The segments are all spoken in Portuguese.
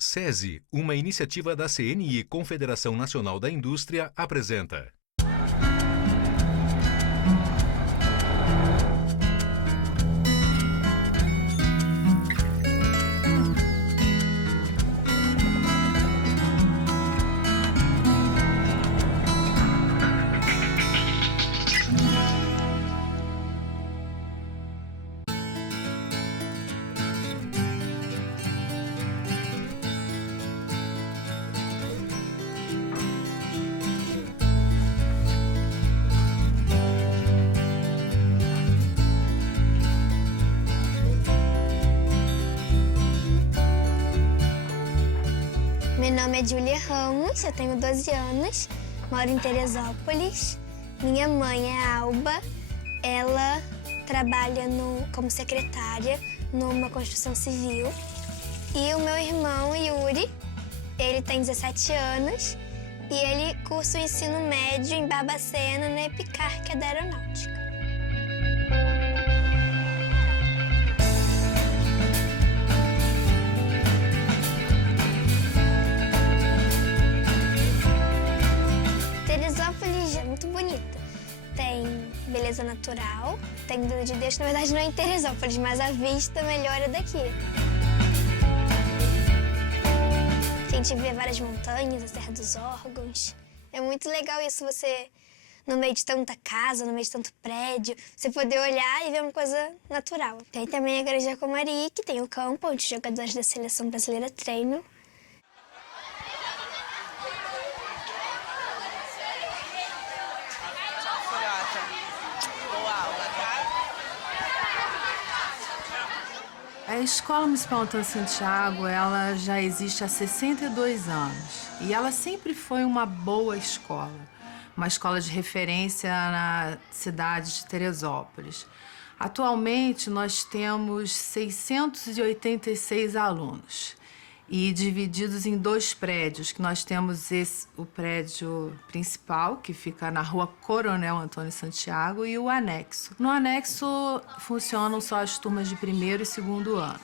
SESI, uma iniciativa da CNI, Confederação Nacional da Indústria, apresenta. Meu nome é Júlia Ramos, eu tenho 12 anos, moro em Teresópolis. Minha mãe é Alba, ela trabalha como secretária numa construção civil. E o meu irmão, Yuri, ele tem 17 anos e ele cursa o ensino médio em Barbacena, na EPICAR, que é da Aeronáutica. Teresópolis é muito bonita. Tem beleza natural, tem Dedo de Deus, que na verdade não é em Teresópolis, mas a vista melhor é daqui. A gente vê várias montanhas, a Serra dos Órgãos. É muito legal isso, você, no meio de tanta casa, no meio de tanto prédio, você poder olhar e ver uma coisa natural. Tem também a Igreja Comari, que tem o campo onde os jogadores da seleção brasileira treinam. A Escola Municipal Antônio Santiago, ela já existe há 62 anos e ela sempre foi uma boa escola, uma escola de referência na cidade de Teresópolis. Atualmente, nós temos 686 alunos e divididos em dois prédios, que nós temos o prédio principal, que fica na rua Coronel Antônio Santiago, e o anexo. No anexo funcionam só as turmas de primeiro e segundo ano.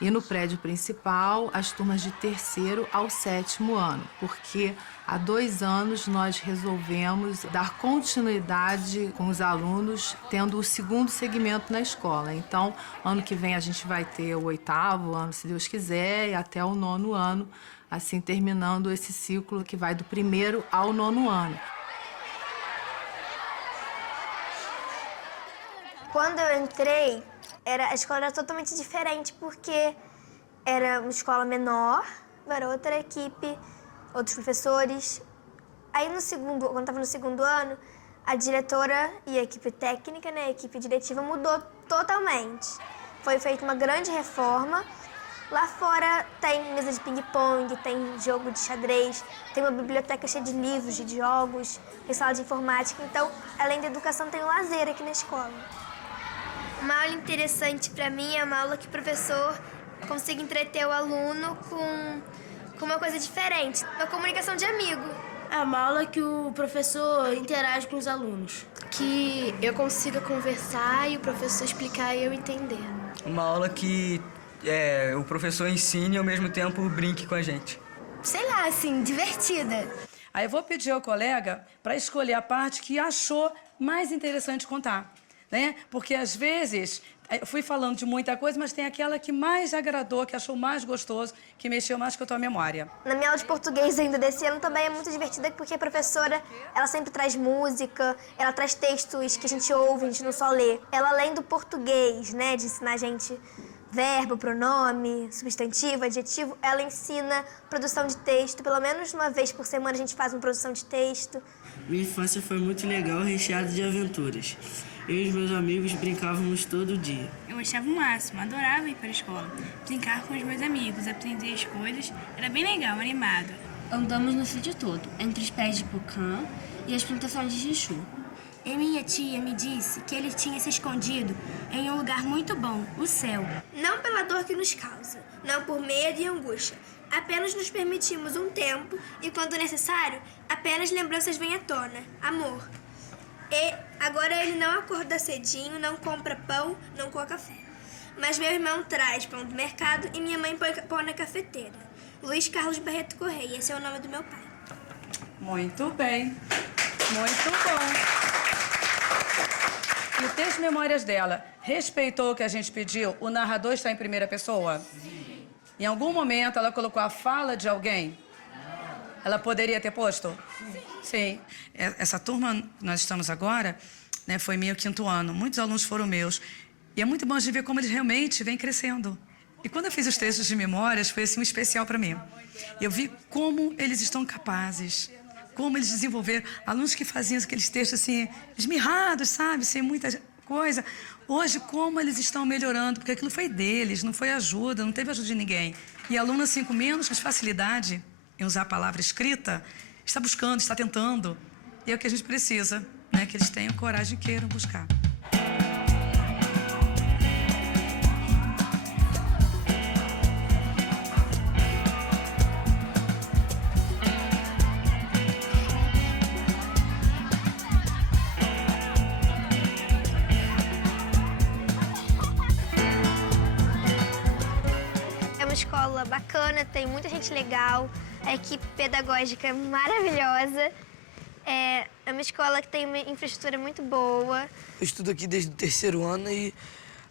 E no prédio principal, as turmas de terceiro ao sétimo ano, porque há 2 anos nós resolvemos dar continuidade com os alunos, tendo o segundo segmento na escola. Então, ano que vem a gente vai ter o 8º ano, se Deus quiser, e até o 9º ano, assim terminando esse ciclo que vai do 1º ao 9º ano. Quando eu entrei, a escola era totalmente diferente, porque era uma escola menor, era outra equipe, outros professores. Aí, quando eu estava no segundo ano, a diretora e a equipe técnica, né, a equipe diretiva, mudou totalmente. Foi feita uma grande reforma. Lá fora tem mesa de ping-pong, tem jogo de xadrez, tem uma biblioteca cheia de livros, de jogos, tem sala de informática. Então, além da educação, tem o lazer aqui na escola. Uma aula interessante para mim é uma aula que o professor consiga entreter o aluno com uma coisa diferente, uma comunicação de amigo. É uma aula que o professor interage com os alunos. Que eu consiga conversar e o professor explicar e eu entender. Uma aula que o professor ensine e ao mesmo tempo brinque com a gente. Sei lá, assim, divertida. Aí eu vou pedir ao colega para escolher a parte que achou mais interessante contar, né? Porque às vezes eu fui falando de muita coisa, mas tem aquela que mais agradou, que achou mais gostoso, que mexeu mais com a tua memória. Na minha aula de português ainda desse ano também é muito divertida, porque a professora, ela sempre traz música, ela traz textos que a gente ouve, a gente não só lê. Ela, além do português, né, de ensinar a gente verbo, pronome, substantivo, adjetivo, ela ensina produção de texto. Pelo menos uma vez por semana a gente faz uma produção de texto. Minha infância foi muito legal, recheada de aventuras. Eu e os meus amigos brincávamos todo dia. Eu achava o máximo, adorava ir para a escola. Brincar com os meus amigos, aprender as coisas, era bem legal, animado. Andamos no sítio todo, entre os pés de pucã e as plantações de jichu. E minha tia me disse que ele tinha se escondido em um lugar muito bom, o céu. Não pela dor que nos causa, não por medo e angústia. Apenas nos permitimos um tempo e, quando necessário, apenas lembranças vêm à tona. Amor. E agora ele não acorda cedinho, não compra pão, não coa café. Mas meu irmão traz pão do mercado e minha mãe põe pão na cafeteira. Luiz Carlos Barreto Correia. Esse é o nome do meu pai. Muito bem. Muito bom. E o texto de memórias dela respeitou o que a gente pediu? O narrador está em primeira pessoa? Sim. Em algum momento ela colocou a fala de alguém? Ela poderia ter posto? Sim. Essa turma que nós estamos agora, né, foi meu 5º ano. Muitos alunos foram meus. E é muito bom de ver como eles realmente vêm crescendo. E quando eu fiz os textos de memórias, foi assim um especial para mim. Eu vi como eles estão capazes, como eles desenvolveram. Alunos que faziam aqueles textos assim, esmirrados, sabe? Sem muita coisa. Hoje, como eles estão melhorando, porque aquilo foi deles, não foi ajuda, não teve ajuda de ninguém. E aluno assim, com menos facilidade em usar a palavra escrita, está buscando, está tentando. E é o que a gente precisa, né? Que eles tenham coragem e queiram buscar. É uma escola bacana, tem muita gente legal, a equipe pedagógica é maravilhosa. É uma escola que tem uma infraestrutura muito boa. Eu estudo aqui desde o 3º ano e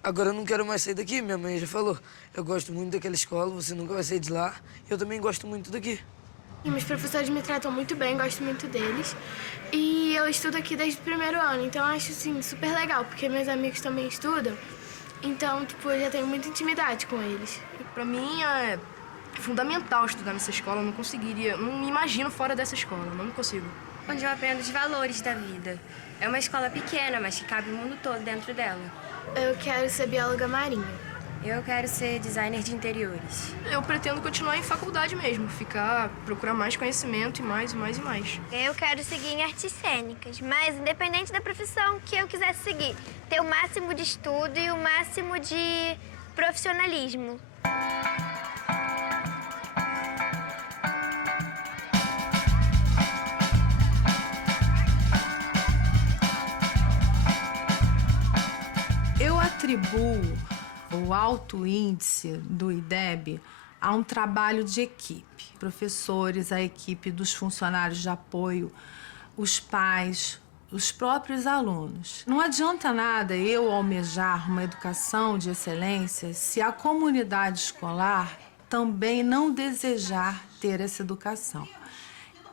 agora eu não quero mais sair daqui. Minha mãe já falou, eu gosto muito daquela escola, você nunca vai sair de lá. Eu também gosto muito daqui. E meus professores me tratam muito bem, gosto muito deles. E eu estudo aqui desde o 1º ano, então eu acho, assim, super legal, porque meus amigos também estudam. Então, tipo, eu já tenho muita intimidade com eles. Pra mim é fundamental estudar nessa escola, eu não me imagino fora dessa escola, não consigo. Onde eu aprendo os valores da vida. É uma escola pequena, mas que cabe o mundo todo dentro dela. Eu quero ser bióloga marinha. Eu quero ser designer de interiores. Eu pretendo continuar em faculdade mesmo, procurar mais conhecimento e mais. Eu quero seguir em artes cênicas, mas independente da profissão que eu quisesse seguir, ter o máximo de estudo e o máximo de profissionalismo. Eu atribuo o alto índice do IDEB a um trabalho de equipe. Professores, a equipe dos funcionários de apoio, os pais, os próprios alunos. Não adianta nada eu almejar uma educação de excelência se a comunidade escolar também não desejar ter essa educação.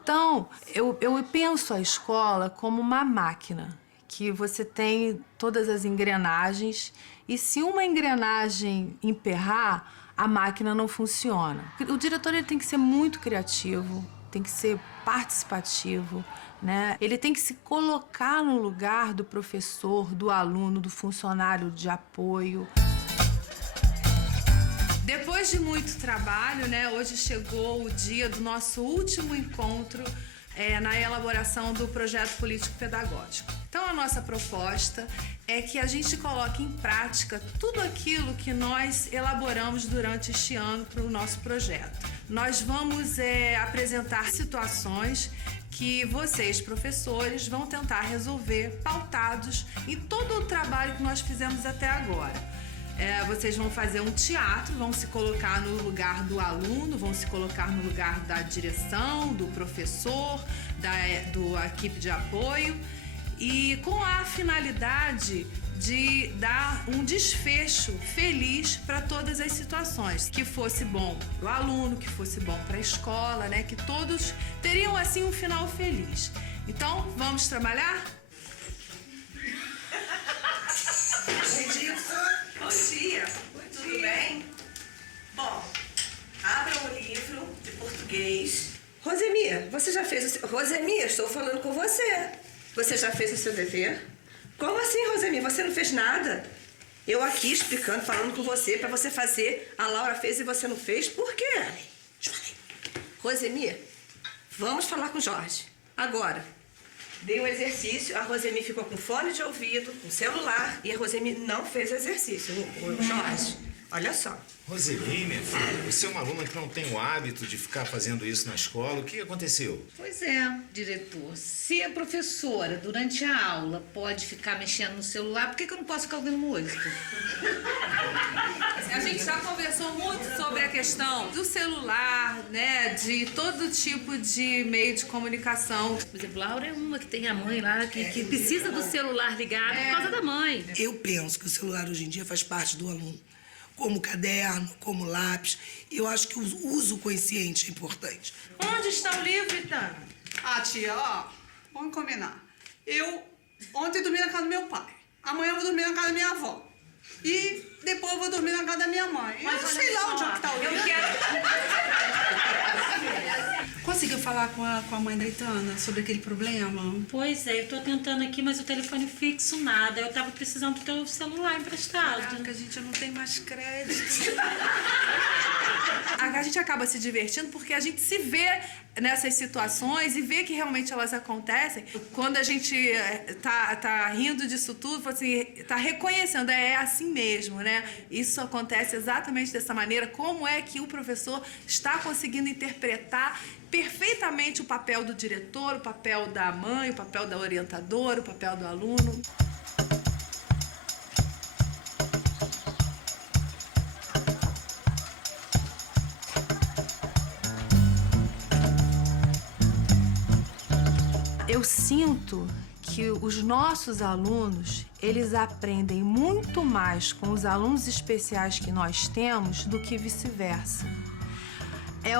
Então, eu penso a escola como uma máquina, que você tem todas as engrenagens e se uma engrenagem emperrar, a máquina não funciona. O diretor ele tem que ser muito criativo, tem que ser participativo, né? Ele tem que se colocar no lugar do professor, do aluno, do funcionário de apoio. Depois de muito trabalho, né, hoje chegou o dia do nosso último encontro na elaboração do projeto político-pedagógico. Então, a nossa proposta é que a gente coloque em prática tudo aquilo que nós elaboramos durante este ano para o nosso projeto. Nós vamos apresentar situações que vocês, professores, vão tentar resolver pautados em todo o trabalho que nós fizemos até agora. Vocês vão fazer um teatro, vão se colocar no lugar do aluno, vão se colocar no lugar da direção, do professor, da equipe de apoio e com a finalidade de dar um desfecho feliz para todas as situações. Que fosse bom para o aluno, que fosse bom para a escola, né? Que todos teriam assim um final feliz. Então, vamos trabalhar? Bom dia, tudo bem? Bom, abra um livro de português. Rosemir, você já fez o... Rosemir, estou falando com você. Você já fez o seu dever? Como assim, Rosemir? Você não fez nada? Eu aqui explicando, falando com você, para você fazer. A Laura fez e você não fez. Por quê? Rosemir, vamos falar com o Jorge. Agora. Dei um exercício, a Rosemir ficou com fone de ouvido, com celular, e a Rosemir não fez exercício. O Jorge, olha só. Rosemir, minha filha, você é uma aluna que não tem o hábito de ficar fazendo isso na escola. O que aconteceu? Pois é, diretor. Se a professora, durante a aula, pode ficar mexendo no celular, por que eu não posso ficar ouvindo música? A gente já conversou muito sobre a questão do celular, né? De todo tipo de meio de comunicação. Por exemplo, Laura é uma que tem a mãe lá que precisa do celular ligado por causa da mãe. Eu penso que o celular hoje em dia faz parte do aluno, como caderno, como lápis. E eu acho que o uso consciente é importante. Onde está o livro, Itana? Ah, tia, ó, vamos combinar. Eu ontem dormi na casa do meu pai. Amanhã eu vou dormir na casa da minha avó. E depois eu vou dormir na casa da minha mãe. Mas eu sei lá onde é que tá o livro. Eu quero... Conseguiu falar com a mãe da Itana sobre aquele problema? Pois é, eu tô tentando aqui, mas o telefone fixo nada. Eu tava precisando do teu celular emprestado. Caraca, gente, eu não tenho mais crédito. A gente acaba se divertindo porque a gente se vê nessas situações e vê que realmente elas acontecem. Quando a gente tá rindo disso tudo, assim, tá reconhecendo, é assim mesmo, né? Isso acontece exatamente dessa maneira. Como é que o professor está conseguindo interpretar perfeitamente o papel do diretor, o papel da mãe, o papel da orientadora, o papel do aluno. Eu sinto que os nossos alunos, eles aprendem muito mais com os alunos especiais que nós temos do que vice-versa. É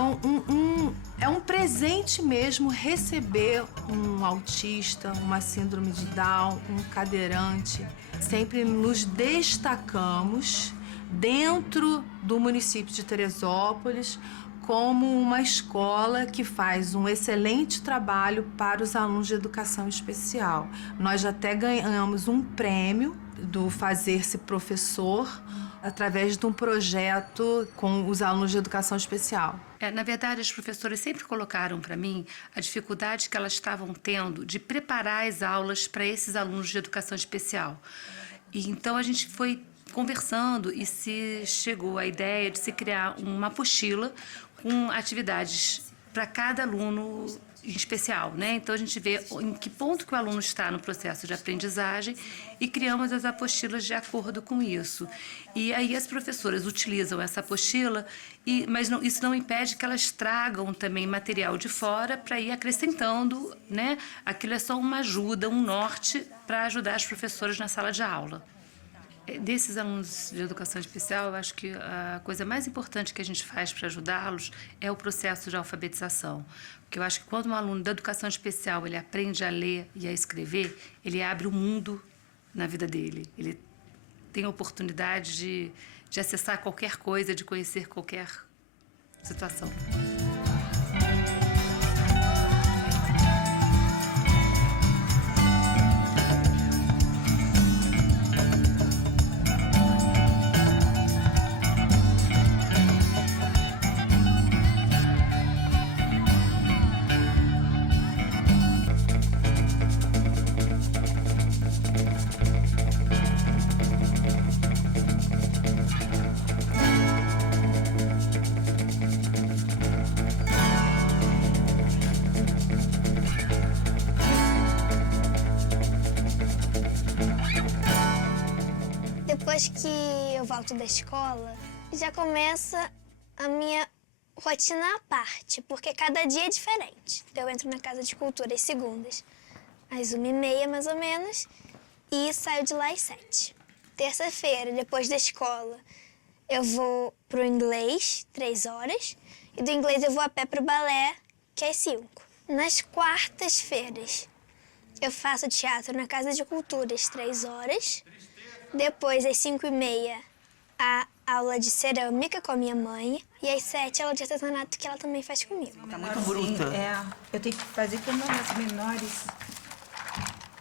um presente mesmo receber um autista, uma síndrome de Down, um cadeirante. Sempre nos destacamos dentro do município de Teresópolis como uma escola que faz um excelente trabalho para os alunos de educação especial. Nós já até ganhamos um prêmio do Fazer-se Professor através de um projeto com os alunos de educação especial. Na verdade, as professoras sempre colocaram para mim a dificuldade que elas estavam tendo de preparar as aulas para esses alunos de educação especial. E então a gente foi conversando e se chegou à ideia de se criar uma apostila com atividades para cada aluno em especial, né? Então a gente vê em que ponto que o aluno está no processo de aprendizagem e criamos as apostilas de acordo com isso. E aí as professoras utilizam essa apostila, mas isso não impede que elas tragam também material de fora para ir acrescentando, né? Aquilo é só uma ajuda, um norte para ajudar as professoras na sala de aula. Desses alunos de educação especial, eu acho que a coisa mais importante que a gente faz para ajudá-los é o processo de alfabetização. Porque eu acho que quando um aluno da educação especial ele aprende a ler e a escrever, ele abre o mundo na vida dele. Ele tem a oportunidade de acessar qualquer coisa, de conhecer qualquer situação. Depois que eu volto da escola, já começa a minha rotina à parte, porque cada dia é diferente. Eu entro na Casa de Cultura às segundas, às 1h30 mais ou menos, e saio de lá às 7. Terça-feira, depois da escola, eu vou pro inglês, 3 horas, e do inglês eu vou a pé pro balé, que é às 5. Nas quartas-feiras, eu faço teatro na Casa de Cultura às 3 horas. Depois, às 5h30, a aula de cerâmica com a minha mãe. E às 7, aula de artesanato, que ela também faz comigo. Tá muito bruta. Eu tenho que fazer com as menores.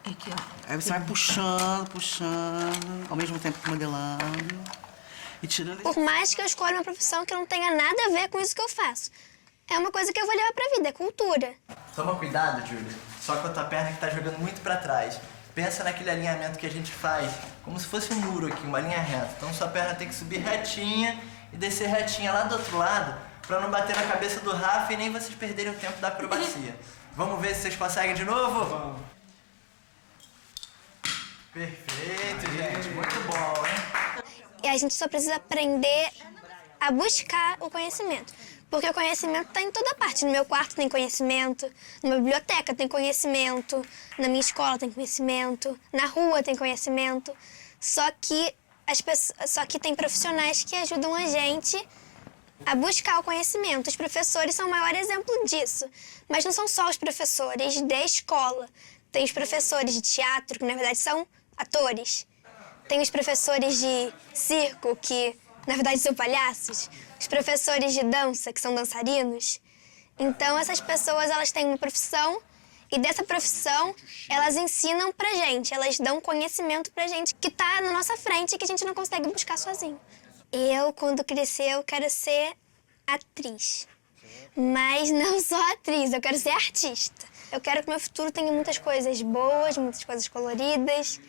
Aqui, ó. Aí você vai puxando, ao mesmo tempo modelando e tirando... Por mais que eu escolha uma profissão que não tenha nada a ver com isso que eu faço. É uma coisa que eu vou levar pra vida, é cultura. Toma cuidado, Júlia. Só com a tua perna que tá jogando muito pra trás. Pensa naquele alinhamento que a gente faz, como se fosse um muro aqui, uma linha reta. Então sua perna tem que subir retinha e descer retinha lá do outro lado, pra não bater na cabeça do Rafa e nem vocês perderem o tempo da acrobacia. Vamos ver se vocês conseguem de novo? Vamos. Perfeito, gente. Muito bom, hein? E a gente só precisa aprender a buscar o conhecimento. Porque o conhecimento está em toda parte. No meu quarto tem conhecimento, numa biblioteca tem conhecimento, na minha escola tem conhecimento, na rua tem conhecimento. Só que tem profissionais que ajudam a gente a buscar o conhecimento. Os professores são o maior exemplo disso. Mas não são só os professores da escola. Tem os professores de teatro, que na verdade são atores. Tem os professores de circo, que na verdade são palhaços. Os professores de dança, que são dançarinos. Então, essas pessoas, elas têm uma profissão e dessa profissão, elas ensinam pra gente, elas dão conhecimento pra gente que tá na nossa frente e que a gente não consegue buscar sozinho. Eu, quando crescer, eu quero ser atriz. Mas não só atriz, eu quero ser artista. Eu quero que meu futuro tenha muitas coisas boas, muitas coisas coloridas,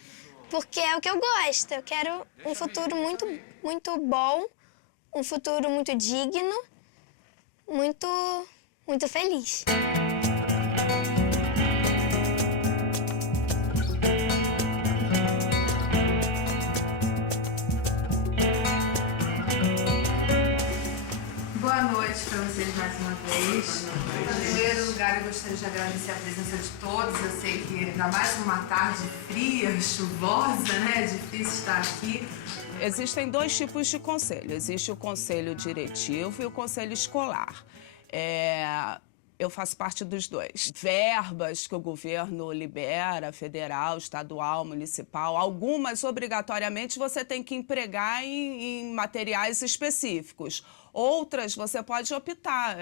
porque é o que eu gosto. Eu quero um futuro muito, muito bom, um futuro muito digno, muito feliz. Boa noite para vocês mais uma vez. Em primeiro lugar, eu gostaria de agradecer a presença de todos. Eu sei que ainda mais numa tarde fria, chuvosa, né? É difícil estar aqui. Existem dois tipos de conselho. Existe o conselho diretivo e o conselho escolar. Eu faço parte dos dois. Verbas que o governo libera, federal, estadual, municipal, algumas, obrigatoriamente, você tem que empregar em materiais específicos. Outras, você pode optar.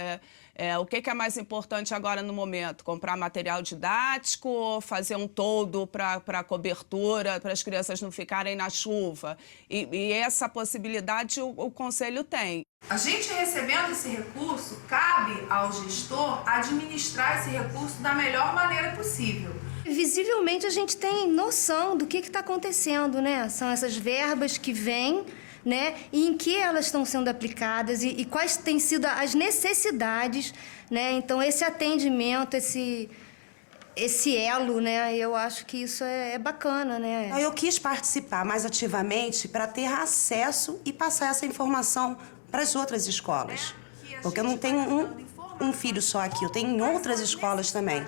O que é mais importante agora no momento? Comprar material didático ou fazer um toldo para cobertura, para as crianças não ficarem na chuva? E essa possibilidade o Conselho tem. A gente recebendo esse recurso, cabe ao gestor administrar esse recurso da melhor maneira possível. Visivelmente, a gente tem noção do que está acontecendo, né? São essas verbas que vêm, né? E em que elas estão sendo aplicadas e quais têm sido as necessidades, né? Então, esse atendimento, esse elo, né? Eu acho que isso é bacana, né? Eu quis participar mais ativamente para ter acesso e passar essa informação para as outras escolas. Porque eu não tenho um filho só aqui, eu tenho em outras escolas também.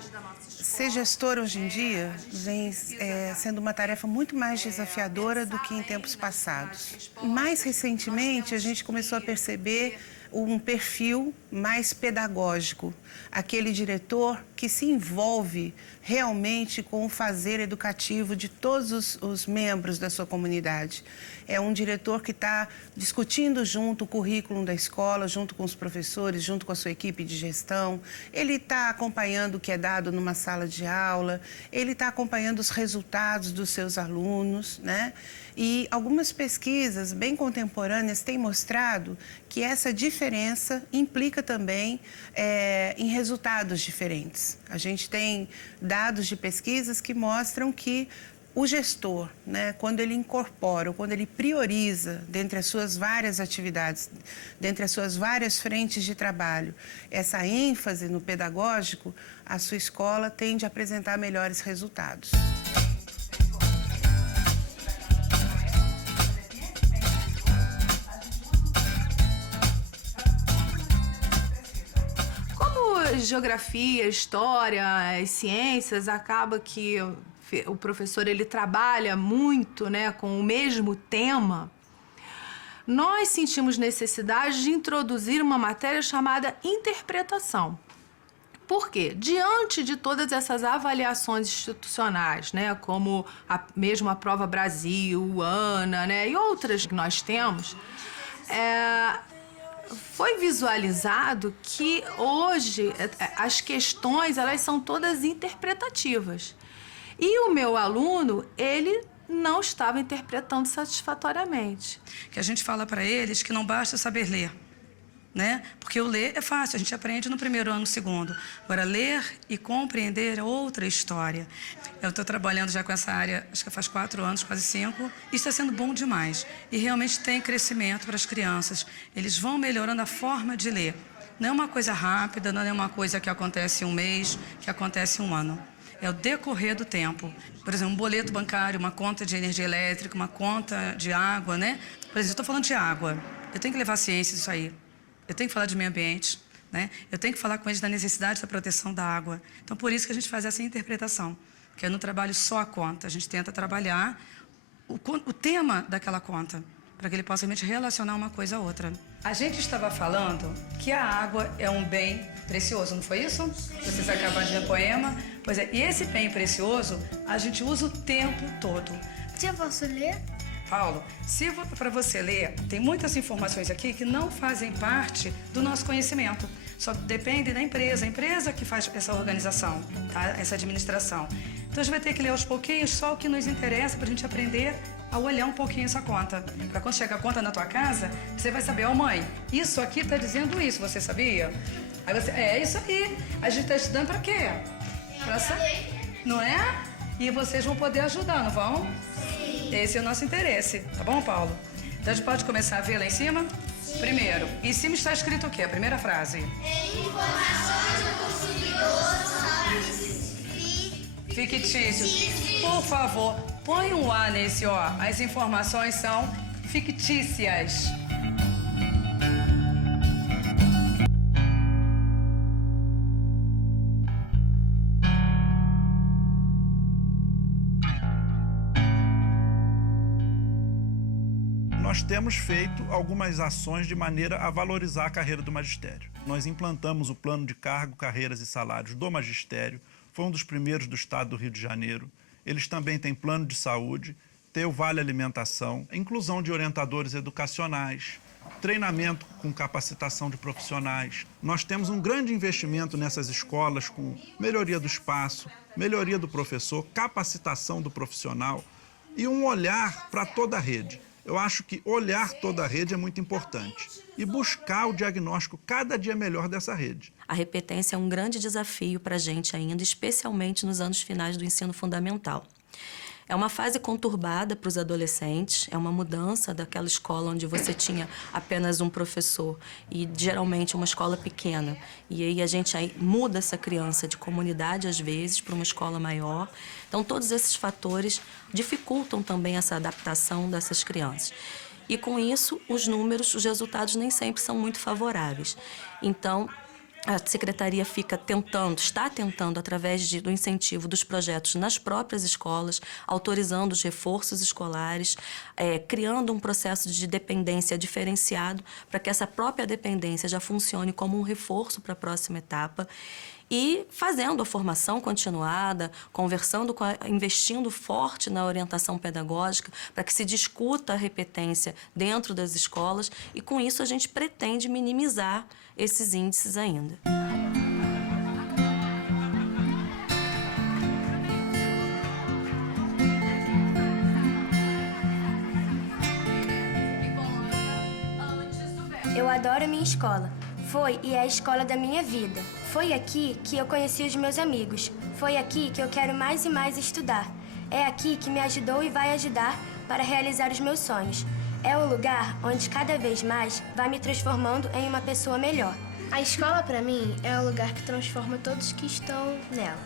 Ser gestor hoje em dia vem sendo uma tarefa muito mais desafiadora do que em tempos passados. Mais recentemente, a gente começou a perceber um perfil mais pedagógico, aquele diretor que se envolve realmente com o fazer educativo de todos os membros da sua comunidade. É um diretor que está discutindo junto o currículo da escola, junto com os professores, junto com a sua equipe de gestão. Ele está acompanhando o que é dado numa sala de aula, ele está acompanhando os resultados dos seus alunos, né? E algumas pesquisas bem contemporâneas têm mostrado que essa diferença implica também em resultados diferentes. A gente tem dados de pesquisas que mostram que o gestor, né, quando ele incorpora, ou quando ele prioriza, dentre as suas várias atividades, dentre as suas várias frentes de trabalho, essa ênfase no pedagógico, a sua escola tende a apresentar melhores resultados. Como geografia, história, as ciências, acaba que o professor ele trabalha muito, né, com o mesmo tema, nós sentimos necessidade de introduzir uma matéria chamada interpretação. Por quê? Diante de todas essas avaliações institucionais, né, como mesmo a Prova Brasil, o ANA, né, e outras que nós temos, foi visualizado que hoje as questões elas são todas interpretativas. E o meu aluno, ele não estava interpretando satisfatoriamente. Que a gente fala para eles que não basta saber ler, né? Porque o ler é fácil, a gente aprende no primeiro ano, no segundo. Agora, ler e compreender é outra história. Eu estou trabalhando já com essa área, acho que faz 4 anos, quase 5, e está sendo bom demais. E realmente tem crescimento para as crianças. Eles vão melhorando a forma de ler. Não é uma coisa rápida, não é uma coisa que acontece em um mês, que acontece em um ano. é o decorrer do tempo. Por exemplo, um boleto bancário, uma conta de energia elétrica, uma conta de água, né? Por exemplo, eu estou falando de água. Eu tenho que levar ciência disso aí. Eu tenho que falar de meio ambiente, né? Eu tenho que falar com eles da necessidade da proteção da água. Então, por isso que a gente faz essa interpretação. Que eu não trabalho só a conta. A gente tenta trabalhar o tema daquela conta, para que ele possa realmente relacionar uma coisa a outra. A gente estava falando que a água é um bem precioso, não foi isso? Vocês acabaram de ler o poema. Pois é, e esse bem precioso a gente usa o tempo todo. Tia, posso ler? Paulo, se para você ler, tem muitas informações aqui que não fazem parte do nosso conhecimento. Só depende da empresa, a empresa que faz essa organização, tá? Essa administração. Então a gente vai ter que ler aos pouquinhos só o que nos interessa para a gente aprender a olhar um pouquinho essa conta. Para quando chegar a conta na tua casa, você vai saber, mãe, isso aqui está dizendo isso, você sabia? Aí você, é isso aí. A gente está estudando para quê? Para saber, não é? E vocês vão poder ajudar, não vão? Sim. Esse é o nosso interesse, tá bom, Paulo? Então a gente pode começar a ver lá em cima? Sim. Primeiro, em cima está escrito o quê? A primeira frase. Informações do consumidor fictícios. Por favor, põe um A nesse ó. As informações são fictícias. Nós temos feito algumas ações de maneira a valorizar a carreira do magistério. Nós implantamos o plano de cargo, carreiras e salários do magistério, foi um dos primeiros do estado do Rio de Janeiro. Eles também têm plano de saúde, tem o Vale Alimentação, inclusão de orientadores educacionais, treinamento com capacitação de profissionais. Nós temos um grande investimento nessas escolas com melhoria do espaço, melhoria do professor, capacitação do profissional e um olhar para toda a rede. Eu acho que olhar toda a rede é muito importante e buscar o diagnóstico cada dia melhor dessa rede. A repetência é um grande desafio para a gente ainda, especialmente nos anos finais do ensino fundamental. É uma fase conturbada para os adolescentes, é uma mudança daquela escola onde você tinha apenas um professor e geralmente uma escola pequena. E aí a gente muda essa criança de comunidade, às vezes, para uma escola maior. Então, todos esses fatores dificultam também essa adaptação dessas crianças. E com isso, os números, os resultados nem sempre são muito favoráveis. Então, a Secretaria está tentando, através do incentivo dos projetos nas próprias escolas, autorizando os reforços escolares, criando um processo de dependência diferenciado para que essa própria dependência já funcione como um reforço para a próxima etapa e fazendo a formação continuada, investindo forte na orientação pedagógica para que se discuta a repetência dentro das escolas e, com isso, a gente pretende minimizar esses índices ainda. Eu adoro a minha escola. Foi e é a escola da minha vida. Foi aqui que eu conheci os meus amigos. Foi aqui que eu quero mais e mais estudar. É aqui que me ajudou e vai ajudar para realizar os meus sonhos. É um lugar onde cada vez mais vai me transformando em uma pessoa melhor. A escola, para mim, é um lugar que transforma todos que estão nela,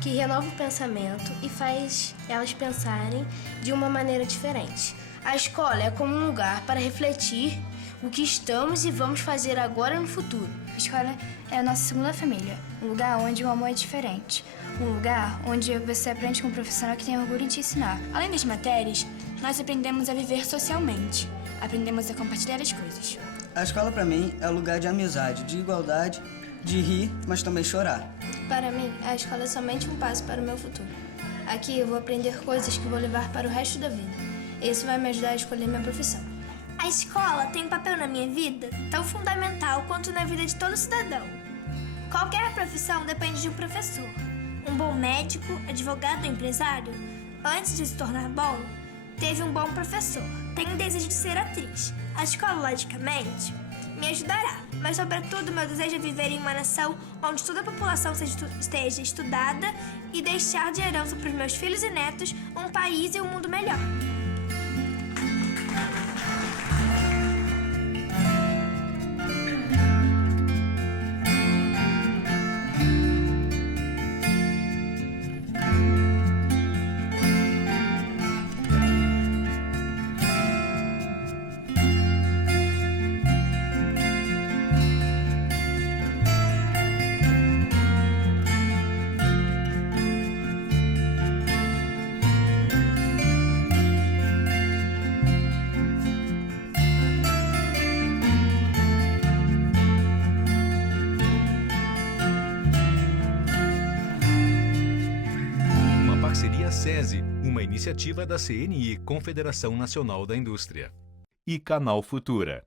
que renova o pensamento e faz elas pensarem de uma maneira diferente. A escola é como um lugar para refletir o que estamos e vamos fazer agora no futuro. A escola é a nossa segunda família, um lugar onde o amor é diferente, um lugar onde você aprende com um profissional que tem orgulho em te ensinar. Além das matérias, nós aprendemos a viver socialmente, aprendemos a compartilhar as coisas. A escola, para mim, é um lugar de amizade, de igualdade, de rir, mas também chorar. Para mim, a escola é somente um passo para o meu futuro. Aqui eu vou aprender coisas que vou levar para o resto da vida. Isso vai me ajudar a escolher minha profissão. A escola tem um papel na minha vida tão fundamental quanto na vida de todo cidadão. Qualquer profissão depende de um professor. Um bom médico, advogado ou empresário, antes de se tornar bom, teve um bom professor. Tenho desejo de ser atriz. A escola, logicamente, me ajudará. Mas, sobretudo, meu desejo é viver em uma nação onde toda a população esteja estudada e deixar de herança para os meus filhos e netos um país e um mundo melhor. SESI, uma iniciativa da CNI, Confederação Nacional da Indústria. E Canal Futura.